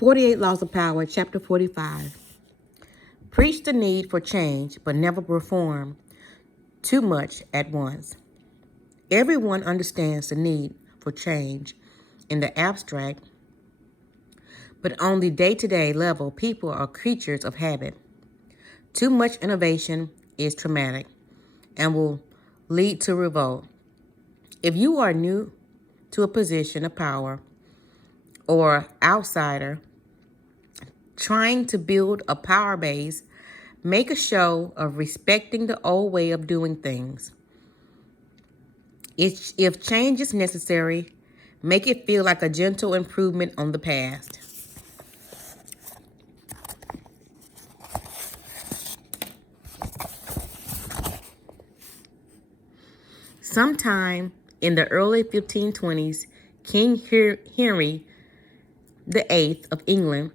48 Laws of Power, Chapter 45. Preach the need for change, but never perform too much at once. Everyone understands the need for change in the abstract, but on the day-to-day level, people are creatures of habit. Too much innovation is traumatic and will lead to revolt. If you are new to a position of power or outsider trying to build a power base, make a show of respecting the old way of doing things. If change is necessary, make it feel like a gentle improvement on the past. Sometime in the early 1520s, King Henry VIII of England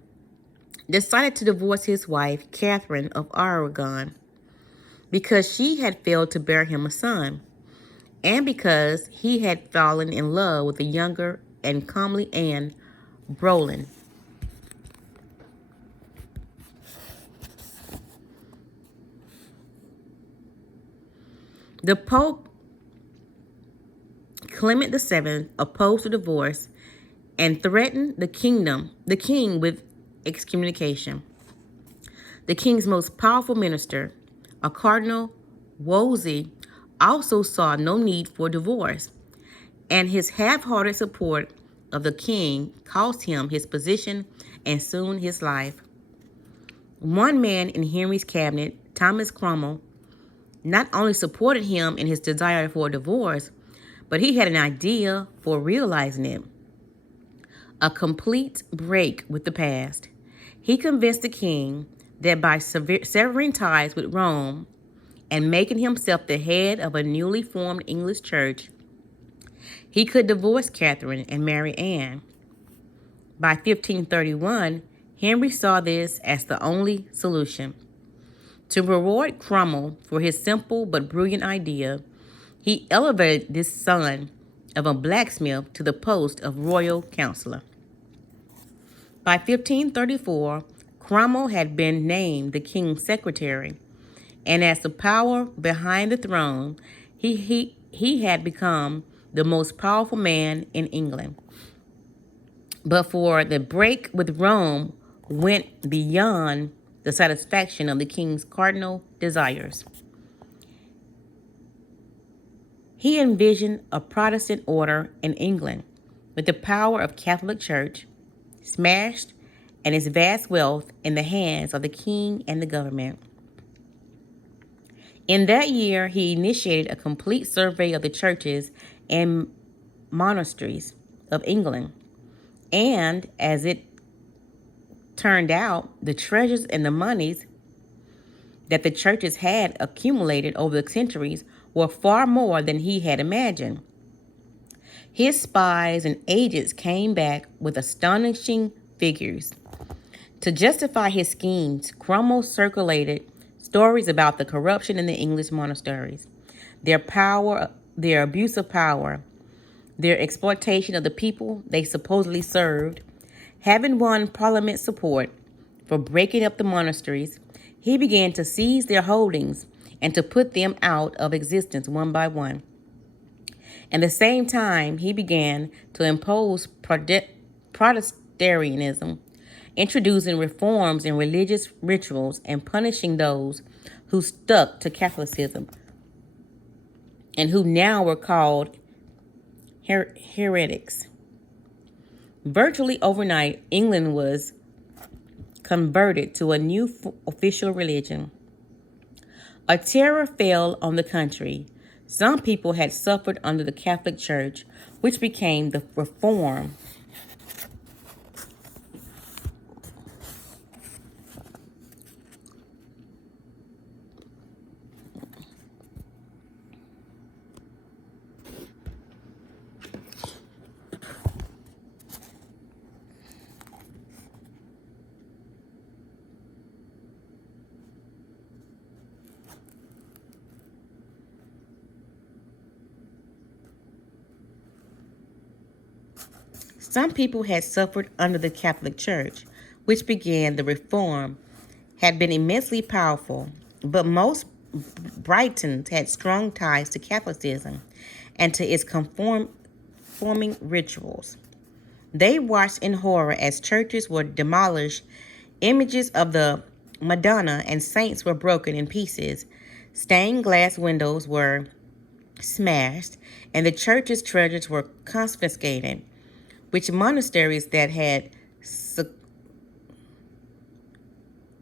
decided to divorce his wife, Catherine of Aragon, because she had failed to bear him a son, and because he had fallen in love with the younger and comely Anne Boleyn. The Pope Clement VII opposed the divorce and threatened the king with excommunication. The king's most powerful minister, a Cardinal Wolsey, also saw no need for divorce, and his half-hearted support of the king cost him his position and soon his life. One man in Henry's cabinet, Thomas Cromwell, not only supported him in his desire for a divorce, but he had an idea for realizing it: a complete break with the past. He convinced the king that by severing ties with Rome and making himself the head of a newly formed English church, he could divorce Catherine and marry Anne. By 1531, Henry saw this as the only solution. To reward Cromwell for his simple but brilliant idea, he elevated this son of a blacksmith to the post of royal counselor. By 1534, Cromwell had been named the king's secretary, and as the power behind the throne, he had become the most powerful man in England. But for the break with Rome went beyond the satisfaction of the king's cardinal desires. He envisioned a Protestant order in England with the power of Catholic Church smashed and his vast wealth in the hands of the king and the government. In that year, he initiated a complete survey of the churches and monasteries of England. And as it turned out, the treasures and the monies that the churches had accumulated over the centuries were far more than he had imagined. His spies and agents came back with astonishing figures. To justify his schemes, Cromwell circulated stories about the corruption in the English monasteries, their abuse of power, their exploitation of the people they supposedly served. Having won Parliament support for breaking up the monasteries, he began to seize their holdings and to put them out of existence one by one. At the same time, he began to impose Protestantism, introducing reforms in religious rituals and punishing those who stuck to Catholicism and who now were called heretics. Virtually overnight, England was converted to a new official religion. A terror fell on the country. Some people had suffered under the Catholic Church, which became the Reform. Some people had suffered under the Catholic Church, which began the reform, had been immensely powerful, but most Britons had strong ties to Catholicism and to its conforming rituals. They watched in horror as churches were demolished, images of the Madonna and saints were broken in pieces, stained glass windows were smashed, and the church's treasures were confiscated, which monasteries that had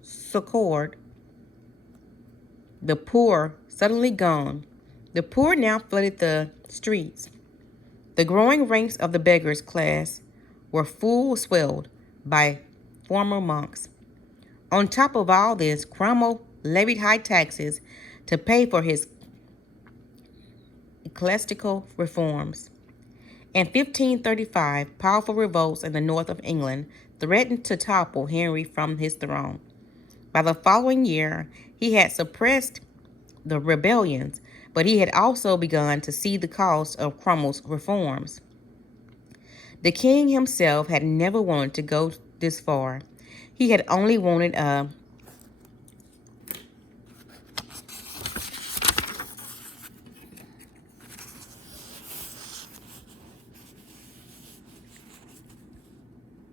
succored the poor suddenly gone. The poor now flooded the streets. The growing ranks of the beggars class were full swelled by former monks. On top of all this, Cromwell levied high taxes to pay for his ecclesiastical reforms. In 1535, powerful revolts in the north of England threatened to topple Henry from his throne. By the following year, he had suppressed the rebellions, but he had also begun to see the cost of Cromwell's reforms. The king himself had never wanted to go this far. He had only wanted a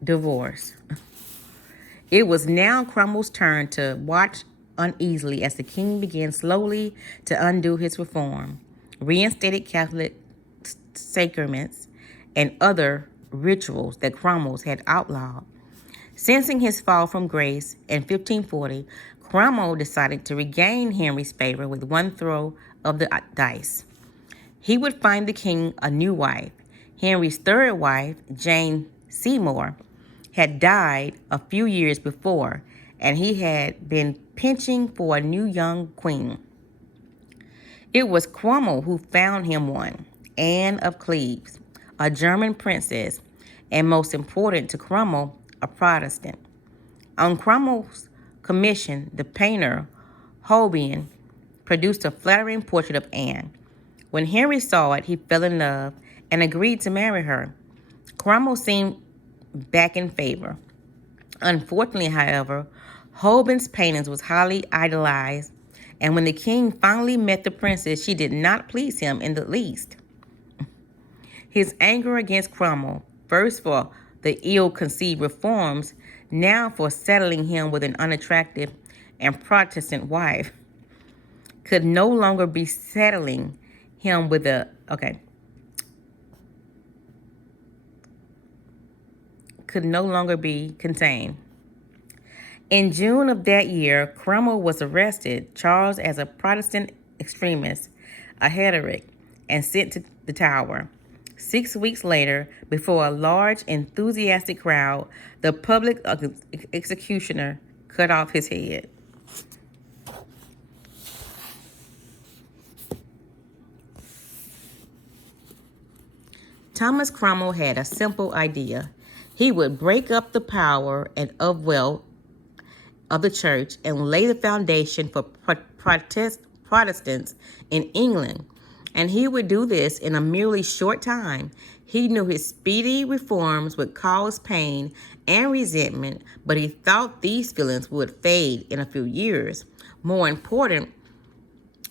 divorce. It was now Cromwell's turn to watch uneasily as the king began slowly to undo his reform, reinstated Catholic sacraments, and other rituals that Cromwell had outlawed. Sensing his fall from grace in 1540, Cromwell decided to regain Henry's favor with one throw of the dice. He would find the king a new wife. Henry's third wife, Jane Seymour, had died a few years before, and he had been pinching for a new young queen. It was Cromwell who found him one, Anne of Cleves, a German princess, and most important to Cromwell, a Protestant. On Cromwell's commission, the painter Holbein produced a flattering portrait of Anne. When Henry saw it, he fell in love and agreed to marry her. Cromwell seemed back in favor. Unfortunately, however, Holbein's paintings was highly idolized, and when the king finally met the princess, she did not please him in the least. His anger against Cromwell, first for the ill-conceived reforms, now for settling him with an unattractive and Protestant wife, could no longer be settling him with could no longer be contained. In June of that year, Cromwell was arrested, charged as a Protestant extremist, a heretic, and sent to the Tower. 6 weeks later, before a large, enthusiastic crowd, the public executioner cut off his head. Thomas Cromwell had a simple idea. He would break up the power and of wealth of the church and lay the foundation for Protestants in England. And he would do this in a merely short time. He knew his speedy reforms would cause pain and resentment, but he thought these feelings would fade in a few years. More important,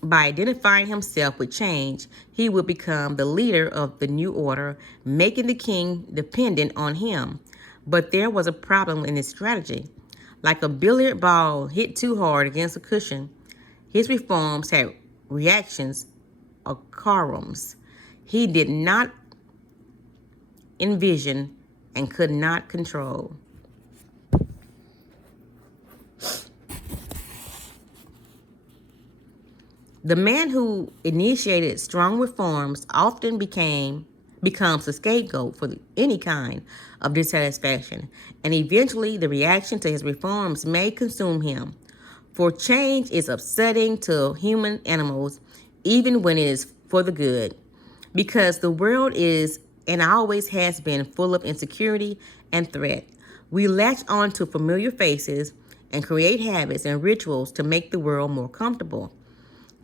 by identifying himself with change, he would become the leader of the new order, making the king dependent on him. But there was a problem in his strategy. Like a billiard ball hit too hard against a cushion, his reforms had reactions or carums he did not envision and could not control. The man who initiated strong reforms often becomes a scapegoat for any kind of dissatisfaction, and eventually the reaction to his reforms may consume him. For change is upsetting to human animals, even when it is for the good, because the world is and always has been full of insecurity and threat. We latch on to familiar faces and create habits and rituals to make the world more comfortable.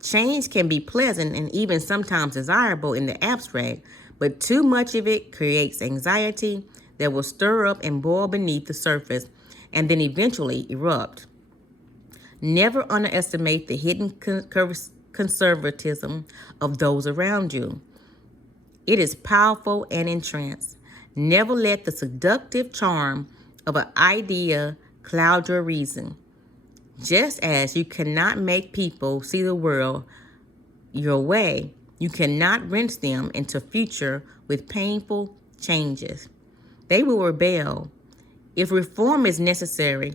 Change can be pleasant and even sometimes desirable in the abstract, but too much of it creates anxiety that will stir up and boil beneath the surface and then eventually erupt. Never underestimate the hidden conservatism of those around you. It is powerful and entranced. Never let the seductive charm of an idea cloud your reason. Just as you cannot make people see the world your way, you cannot wrench them into future with painful changes. They will rebel. If reform is necessary,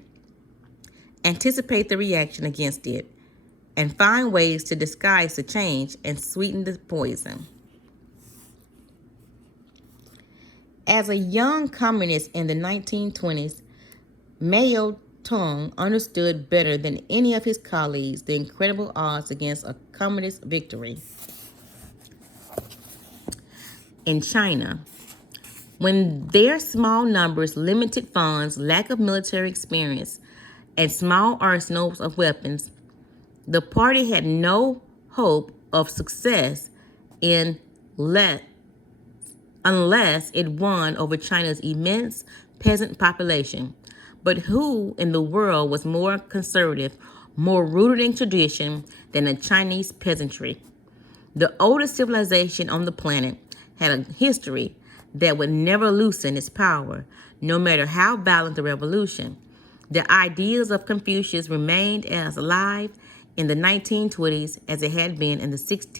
anticipate the reaction against it and find ways to disguise the change and sweeten the poison. As a young communist in the 1920s, Mao Zedong understood better than any of his colleagues the incredible odds against a communist victory in China. When their small numbers, limited funds, lack of military experience, and small arsenals of weapons, the party had no hope of success unless it won over China's immense peasant population. But who in the world was more conservative, more rooted in tradition than the Chinese peasantry? The oldest civilization on the planet had a history that would never loosen its power, no matter how violent the revolution. The ideas of Confucius remained as alive in the 1920s as it had been in the 6th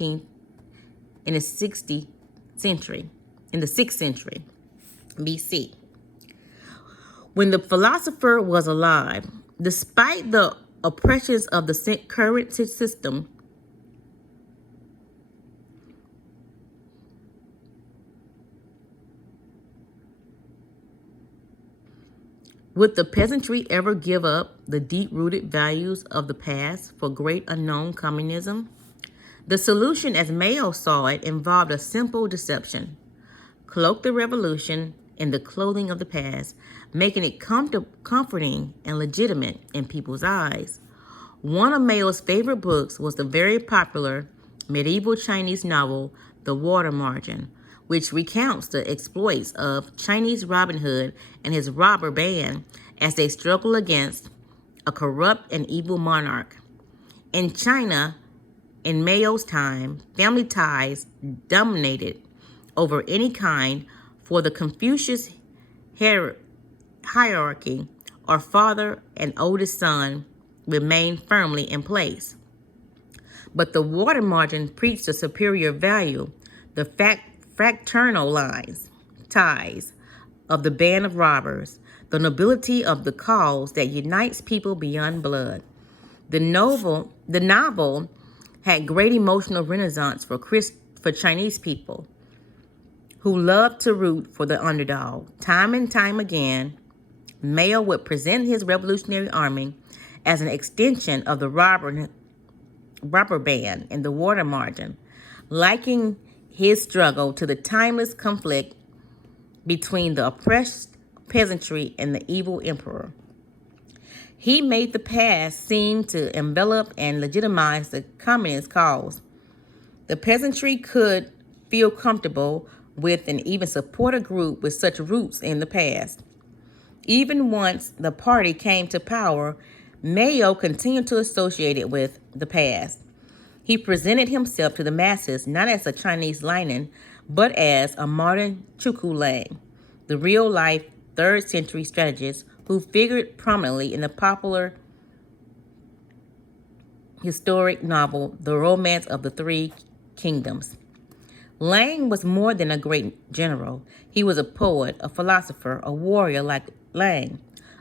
century BC. When the philosopher was alive, despite the oppressions of the current system, would the peasantry ever give up the deep-rooted values of the past for great unknown communism? The solution, as Mao saw it, involved a simple deception. Cloak the revolution in the clothing of the past, making it comforting and legitimate in people's eyes. One of Mao's favorite books was the very popular medieval Chinese novel, The Water Margin, which recounts the exploits of Chinese Robin Hood and his robber band as they struggle against a corrupt and evil monarch. In China, in Mao's time, family ties dominated over any kind, for the Confucius hierarchy, or father and oldest son remained firmly in place. But the Water Margin preached a superior value, the fraternal ties of the band of robbers, the nobility of the cause that unites people beyond blood. The novel had great emotional resonance for Chinese people who loved to root for the underdog. Time and time again, Mao would present his revolutionary army as an extension of the robber band in the Water Margin, likening his struggle to the timeless conflict between the oppressed peasantry and the evil emperor. He made the past seem to envelop and legitimize the communist cause. The peasantry could feel comfortable with and even support a group with such roots in the past. Even once the party came to power, Mao continued to associate it with the past. He presented himself to the masses not as a Chinese Lenin, but as a modern Zhuge Liang, the real-life 3rd century strategist who figured prominently in the popular historic novel, The Romance of the Three Kingdoms. Liang was more than a great general. He was a poet, a philosopher, a warrior like Liang,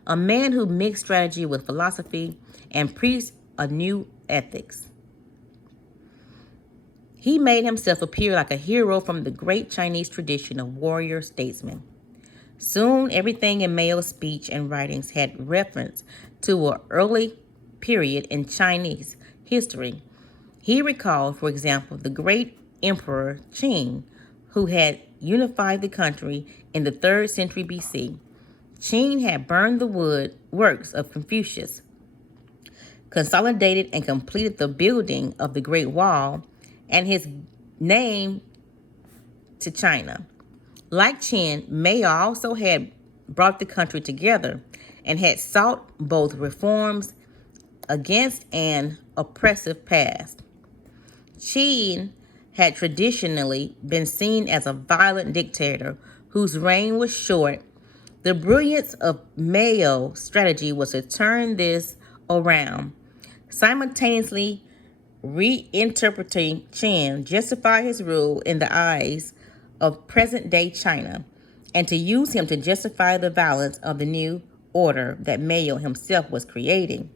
a man who mixed strategy with philosophy and preached a new ethics. He made himself appear like a hero from the great Chinese tradition of warrior statesmen. Soon, everything in Mao's speech and writings had reference to an early period in Chinese history. He recalled, for example, the great Emperor Qin, who had unified the country in the 3rd century BC. Qin had burned the works of Confucius, consolidated and completed the building of the Great Wall, and his name to China. Like Qin, Mao also had brought the country together and had sought both reforms against an oppressive past. Qin had traditionally been seen as a violent dictator whose reign was short. The brilliance of Mao's strategy was to turn this around, simultaneously reinterpreting Qin justify his rule in the eyes of present-day China, and to use him to justify the violence of the new order that Mao himself was creating.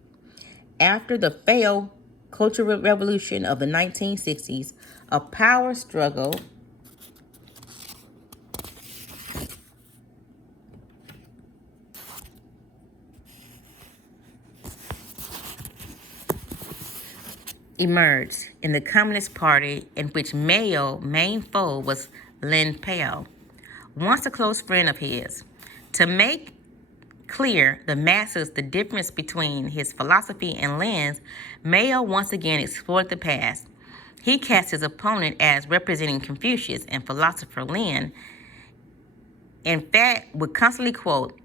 After the failed Cultural Revolution of the 1960s, a power struggle emerged in the Communist Party, in which Mao's main foe was Lin Pao, once a close friend of his. To make clear the masses the difference between his philosophy and Lin's, Mao once again explored the past. He cast his opponent as representing Confucius and philosopher Lin. In fact, would constantly quote,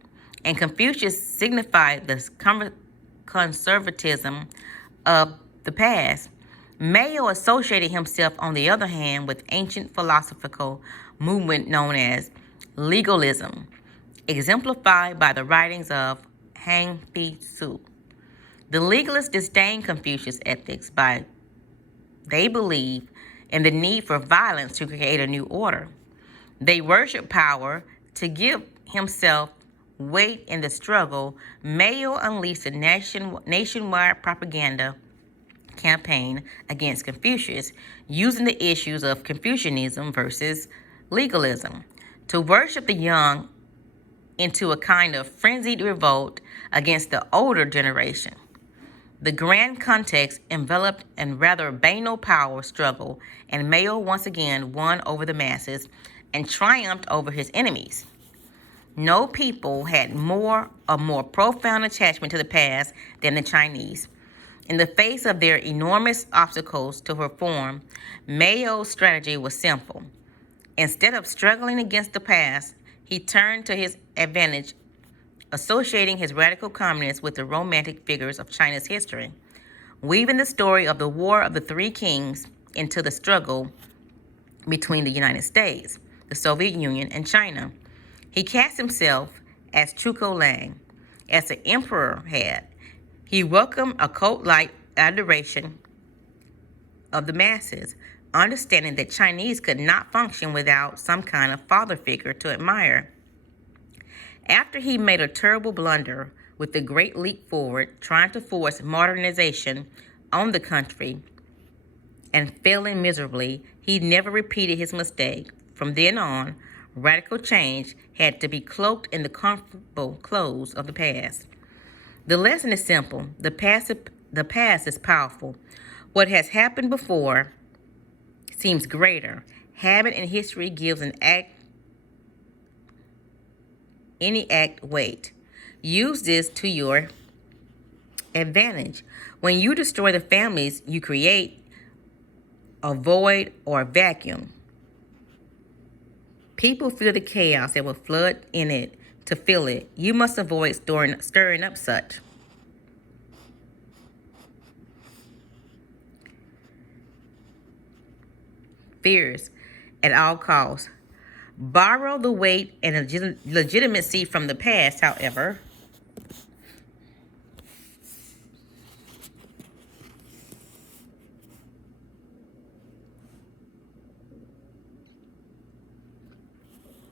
and Confucius signified the conservatism of the past. Mao associated himself, on the other hand, with ancient philosophical movement known as legalism, exemplified by the writings of Hang Pi-Su. The legalists disdain Confucius' ethics by they believe in the need for violence to create a new order. They worship power to give himself weight in the struggle. Mao unleashed a nationwide propaganda campaign against Confucius, using the issues of Confucianism versus legalism to worship the young into a kind of frenzied revolt against the older generation. The grand context enveloped in rather banal power struggle, and Mao once again won over the masses and triumphed over his enemies. No people had a more profound attachment to the past than the Chinese. In the face of their enormous obstacles to reform, Mao's strategy was simple. Instead of struggling against the past, he turned to his advantage, associating his radical communists with the romantic figures of China's history, weaving the story of the War of the Three Kings into the struggle between the United States, the Soviet Union, and China. He cast himself as Zhuge Liang, as the emperor had. He welcomed a cult-like adoration of the masses, understanding that Chinese could not function without some kind of father figure to admire. After he made a terrible blunder with the Great Leap Forward, trying to force modernization on the country and failing miserably, he never repeated his mistake. From then on, radical change had to be cloaked in the comfortable clothes of the past. The lesson is simple. The past is powerful. What has happened before seems greater. Habit and history gives any act weight. Use this to your advantage. When you destroy the families, you create a void or a vacuum. People feel the chaos that will flood in it to fill it. You must avoid stirring up such. Fears at all costs. Borrow the weight and legitimacy from the past, however.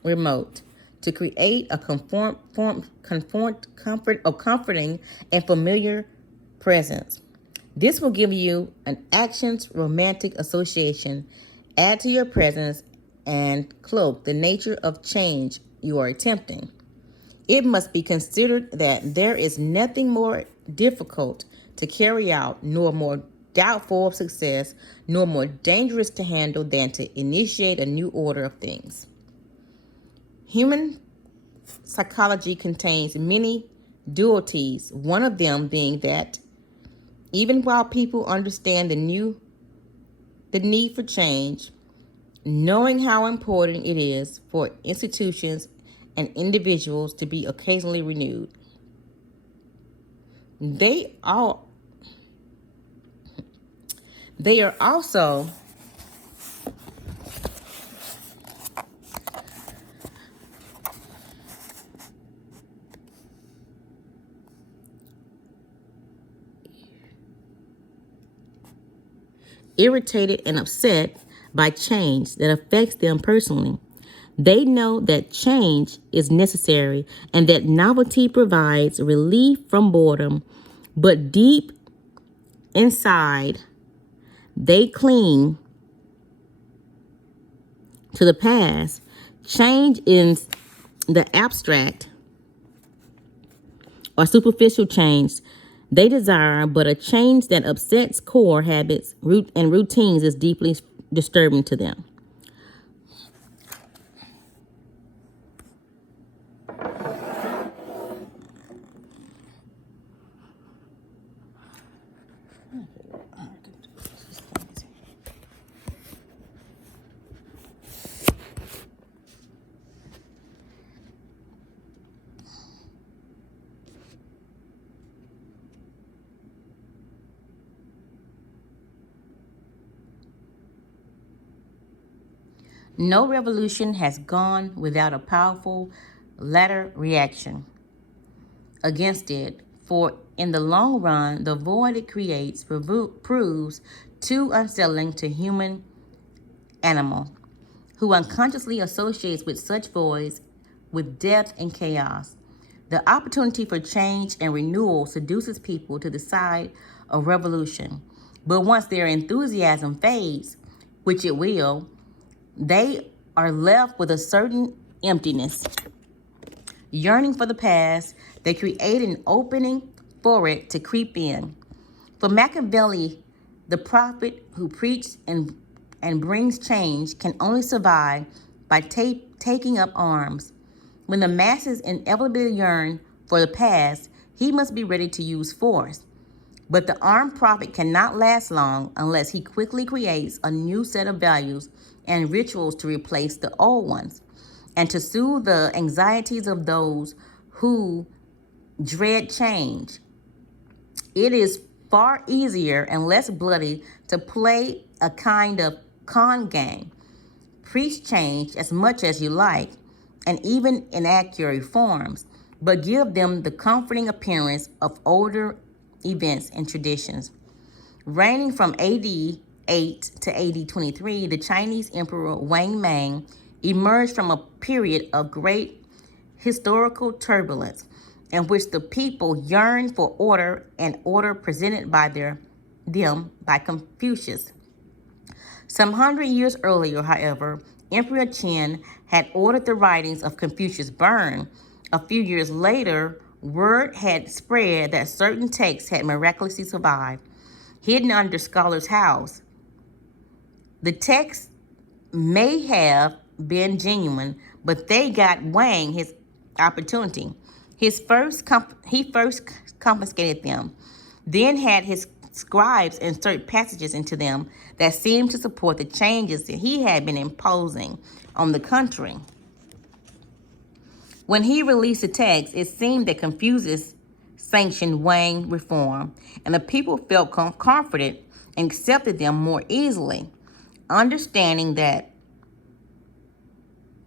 Remote. To create a comforting and familiar presence. This will give you an actions romantic association, add to your presence, and cloak the nature of change you are attempting. It must be considered that there is nothing more difficult to carry out, nor more doubtful of success, nor more dangerous to handle than to initiate a new order of things. Human psychology contains many dualities, one of them being that even while people understand the need for change, knowing how important it is for institutions and individuals to be occasionally renewed. They all they are also irritated and upset by change that affects them personally. They know that change is necessary and that novelty provides relief from boredom, but deep inside, they cling to the past. Change is the abstract or superficial change they desire, but a change that upsets core habits and routines is deeply disturbing to them. No revolution has gone without a powerful latter reaction against it, for in the long run, the void it creates proves too unsettling to human animal, who unconsciously associates with such voids with death and chaos. The opportunity for change and renewal seduces people to the side of revolution. But once their enthusiasm fades, which it will, they are left with a certain emptiness. Yearning for the past, they create an opening for it to creep in. For Machiavelli, the prophet who preaches and brings change can only survive by taking up arms. When the masses inevitably yearn for the past, he must be ready to use force. But the armed prophet cannot last long unless he quickly creates a new set of values and rituals to replace the old ones, and to soothe the anxieties of those who dread change. It is far easier and less bloody to play a kind of con game. Preach change as much as you like, and even inaccurate forms, but give them the comforting appearance of older events and traditions. Reigning from AD 8 to AD 23, the Chinese Emperor Wang Mang emerged from a period of great historical turbulence in which the people yearned for order, and order presented by them by Confucius. Some 100 years earlier, however, Emperor Qin had ordered the writings of Confucius burned. A few years later, word had spread that certain texts had miraculously survived, hidden under scholars' house. The texts may have been genuine, but they got Wang his opportunity. He first confiscated them, then had his scribes insert passages into them that seemed to support the changes that he had been imposing on the country. When he released the text, it seemed that Confucius sanctioned Wang reform, and the people felt comforted and accepted them more easily, understanding that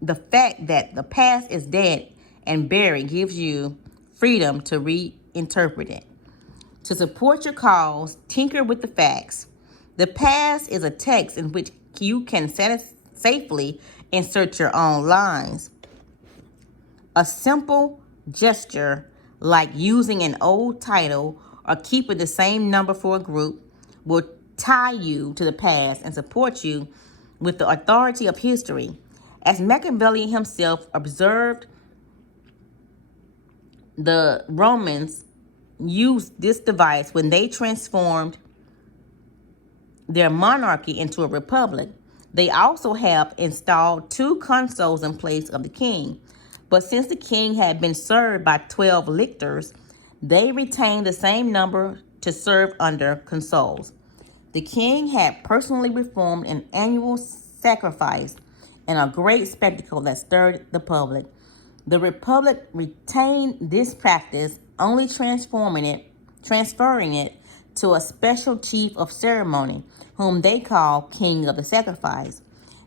the fact that the past is dead and buried gives you freedom to reinterpret it. To support your cause, tinker with the facts. The past is a text in which you can safely insert your own lines. A simple gesture like using an old title or keeping the same number for a group will tie you to the past and support you with the authority of history. As Machiavelli himself observed, the Romans used this device when they transformed their monarchy into a republic. They also have installed two consuls in place of the king. But since the king had been served by 12 lictors, they retained the same number to serve under consuls. The king had personally performed an annual sacrifice and a great spectacle that stirred the public. The republic retained this practice, only transforming it transferring it to a special chief of ceremony, whom they call King of the Sacrifice.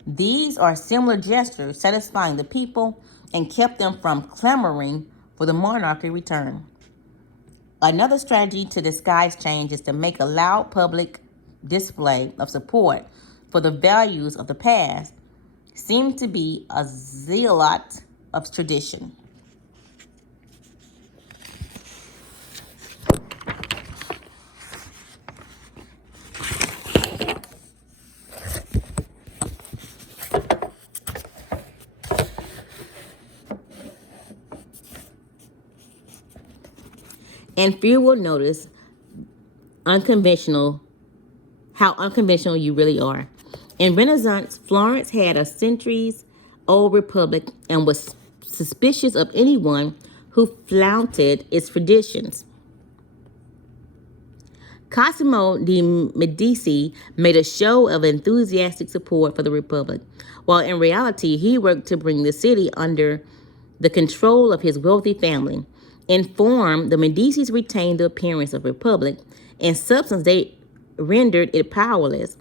These are similar gestures satisfying the people and kept them from clamoring for the monarchy return. Another strategy to disguise change is to make a loud public display of support for the values of the past, seem to be a zealot of tradition. And few will notice how unconventional you really are. In Renaissance, Florence had a centuries-old republic and was suspicious of anyone who flaunted its traditions. Cosimo de' Medici made a show of enthusiastic support for the republic, while in reality he worked to bring the city under the control of his wealthy family. In form, the Medicis retained the appearance of a republic. In substance, they rendered it powerless.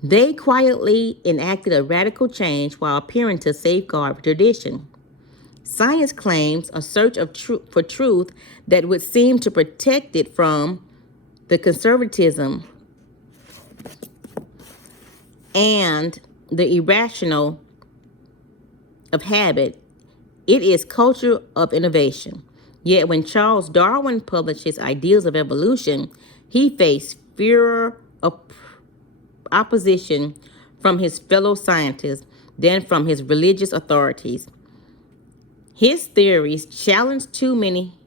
They quietly enacted a radical change while appearing to safeguard tradition. Science claims a search for truth that would seem to protect it from the conservatism and the irrational of habit. It is culture of innovation. Yet when Charles Darwin published his ideas of evolution, he faced fiercer opposition from his fellow scientists than from his religious authorities. His theories challenged too many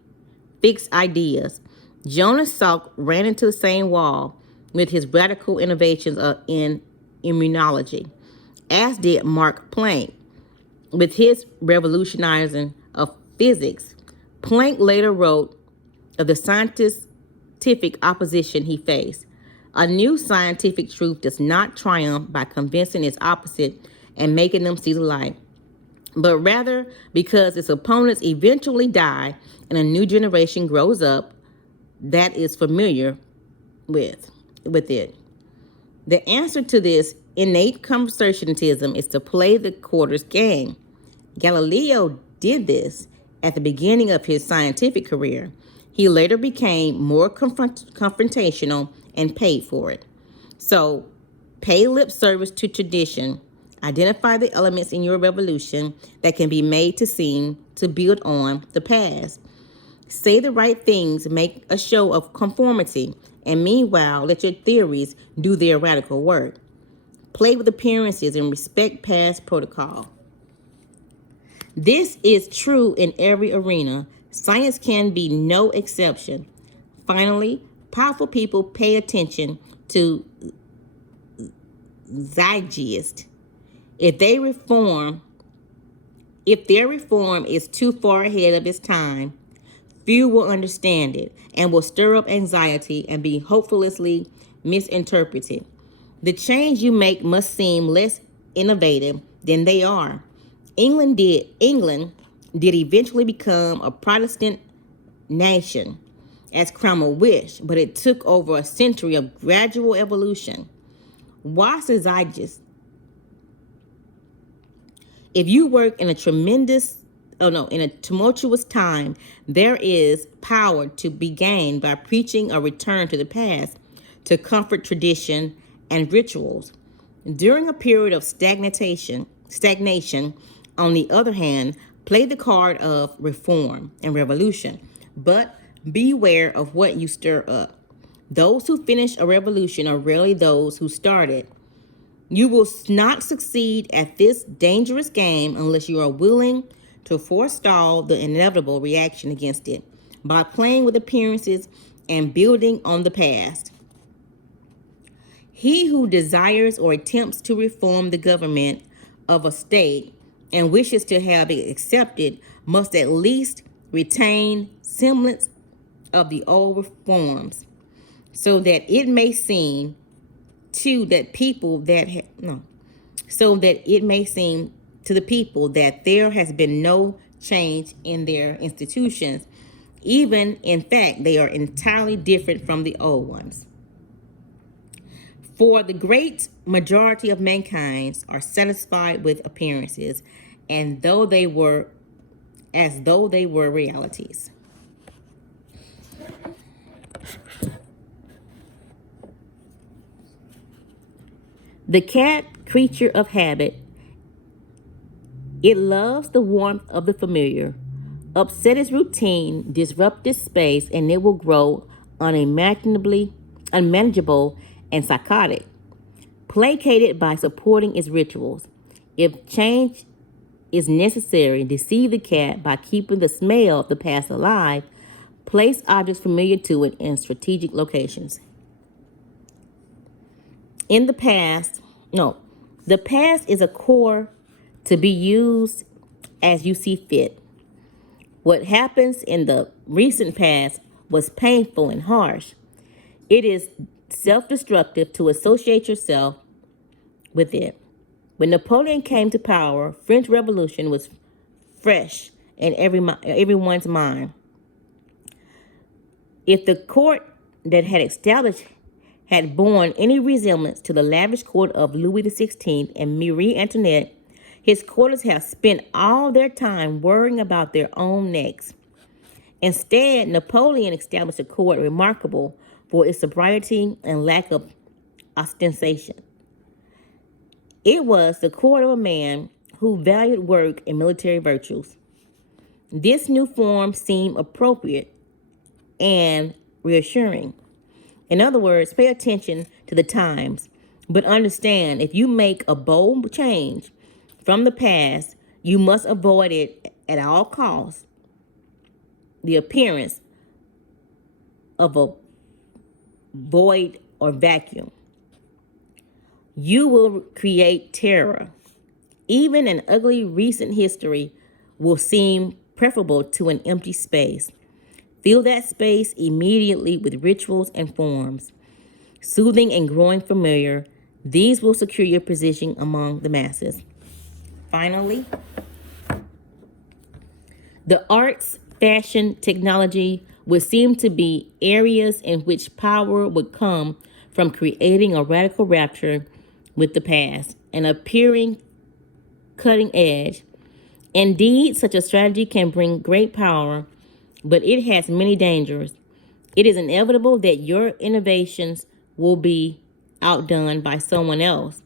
fixed ideas. Jonas Salk ran into the same wall with his radical innovations in immunology, as did Mark Planck with his revolutionizing of physics. Planck later wrote of the scientific opposition he faced. A new scientific truth does not triumph by convincing its opposite and making them see the light, but rather because its opponents eventually die and a new generation grows up that is familiar with it. The answer to this innate conservatism is to play the quarters game. Galileo did this at the beginning of his scientific career. He later became more confrontational and paid for it. So, pay lip service to tradition. Identify the elements in your revolution that can be made to seem to build on the past. Say the right things, make a show of conformity, and meanwhile, let your theories do their radical work. Play with appearances and respect past protocol. This is true in every arena. Science can be no exception. Finally, powerful people pay attention to zeitgeist. If their reform is too far ahead of its time, few will understand it and will stir up anxiety and be hopelessly misinterpreted. The change you make must seem less innovative than they are. England did eventually become a Protestant nation, as Cromwell wished, but it took over a century of gradual evolution. Watch the zeitgeist. If you work in a tumultuous time, there is power to be gained by preaching a return to the past, to comfort tradition and rituals. During a period of stagnation, on the other hand, play the card of reform and revolution, but beware of what you stir up. Those who finish a revolution are rarely those who started. You will not succeed at this dangerous game unless you are willing to forestall the inevitable reaction against it by playing with appearances and building on the past. He who desires or attempts to reform the government of a state and wishes to have it accepted must at least retain semblance of the old reforms, so that it may seem to the people that there has been no change in their institutions Even in fact, they are entirely different from the old ones. For the great majority of mankind are satisfied with appearances, and though they were as though they were realities. The cat, creature of habit, it loves the warmth of the familiar. Upset its routine, disrupt its space, and it will grow unmanageable, and psychotic, placated by supporting its rituals. If change is necessary, deceive the cat by keeping the smell of the past alive. Place objects familiar to it in strategic locations. In the past, no, the past is a core to be used as you see fit. What happens in the recent past was painful and harsh. It is self-destructive to associate yourself with it. When Napoleon came to power, French Revolution was fresh in everyone's mind. If the court that had established had borne any resemblance to the lavish court of Louis XVI and Marie Antoinette, his courtiers have spent all their time worrying about their own necks. Instead, Napoleon established a court remarkable for its sobriety and lack of ostentation. It was the court of a man who valued work and military virtues. This new form seemed appropriate and reassuring. In other words, pay attention to the times, but understand if you make a bold change from the past, you must avoid it at all costs. The appearance of a void or vacuum. You will create terror. Even an ugly recent history will seem preferable to an empty space. Fill that space immediately with rituals and forms, soothing and growing familiar. These will secure your position among the masses. Finally, the arts, fashion, technology would seem to be areas in which power would come from creating a radical rupture with the past and appearing cutting edge. Indeed, such a strategy can bring great power, but it has many dangers. It is inevitable that your innovations will be outdone by someone else.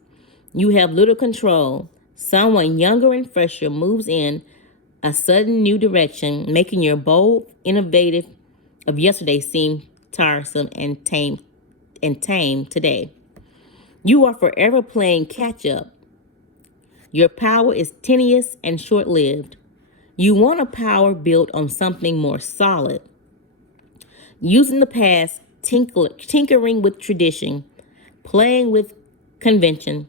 You have little control. Someone younger and fresher moves in a sudden new direction, making your bold, innovative of yesterday seem tiresome and tame today. You are forever playing catch up. Your power is tenuous and short-lived. You want a power built on something more solid. Using the past, tinkering with tradition, playing with convention.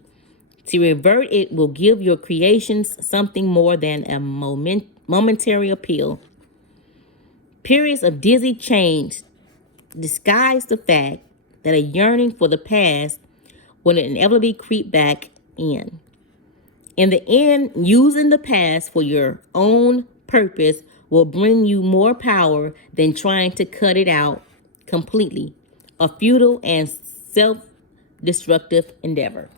To revert it will give your creations something more than a momentary appeal. Periods of dizzy change disguise the fact that a yearning for the past will inevitably creep back in. In the end, using the past for your own purpose will bring you more power than trying to cut it out completely, a futile and self-destructive endeavor.